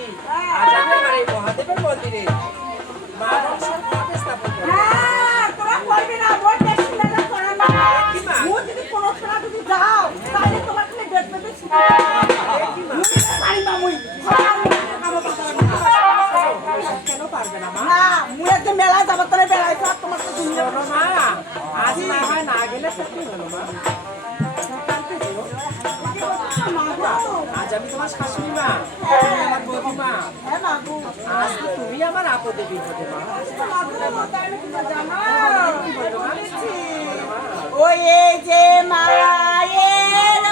বলছি আজ আমি আমার এই মহাদেবের মন্দিরে মা মনসার ঘটে স্থাপন করব। হ্যাঁ, তোরা করবি না, ভোট দেখছি না, তোরা না। কি মা? ভোট যদি কোনো সময় যদি যাও, তাহলে তোমার খালি ডেট পেতে ছিল। কি মা? পারি না মুই। আমার কথা কেন পারবে না মা? না, মুই একদিন মেলায় যাবো, তোরা বেড়াই থাক, তোমার তো দুনিয়া শোনো মা, আজ না হয় না গেলে তো কি হলো মা? কালকে যেও। আজ আমি তোমার শাশুড়ি মা, তুমি আমার বৌদি মা। হ্যাঁ মাগু, আজ তো তুমি আমার আপদে বিপদে মা। ওই এই যে মায়ের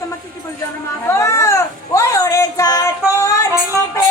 তোমাকে কি বলছো মা? ওই ওরে যায় পরিবে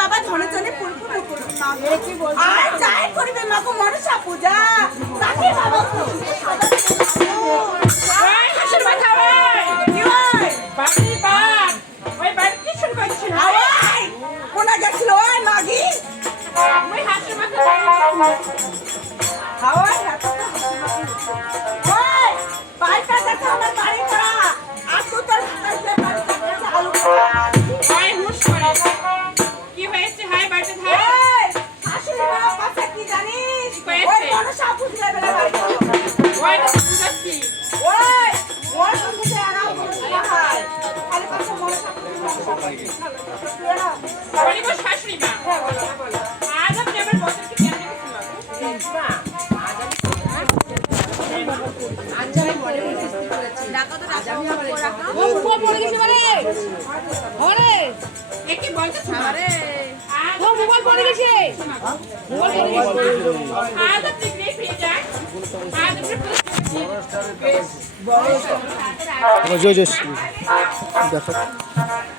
বাবা ধনে ধনে পুরপুর আর যাই করবে মাগো মনসা পূজা তাকে বাবা হাসির মাথা কি হয় বাড়ি বাপ ওই বাড়ি কি শুরু করছিস ওই কোনা গেছিল ওই মাগি ওই হাসির মাথা হাওয়াই ওই বাইটা দেখো আমার বাড়ি করা আর তো তোর হাতে বাড়ি আলু ওই হুশ করে কি হয়েছে হাই বাড়িতে থাক শাশুড়ি মা কথা কি জানিস ওই মনসা পূজা বেলা বাড়ি ওই না বুঝাচ্ছি ওই ওর সঙ্গে আরাম করে হাই খালি কথা মনসা পূজা বলি গো শাশুড়ি মা হ্যাঁ বলো বলো আজ আপনি আমার বসে কি কেন রেখেছেন মা আজ আমি বলে কিস্তি করেছি টাকা তো টাকা আমি আবার রাখা ও মুখ পড়ে গেছে মানে ওরে কি বলছিস আরে ও মোবাইল পড়ে গেছে মোবাইল পড়ে গেছে আজ আপনি ফ্রি ফ্রি যান আজ আপনি জয় জয় দেখো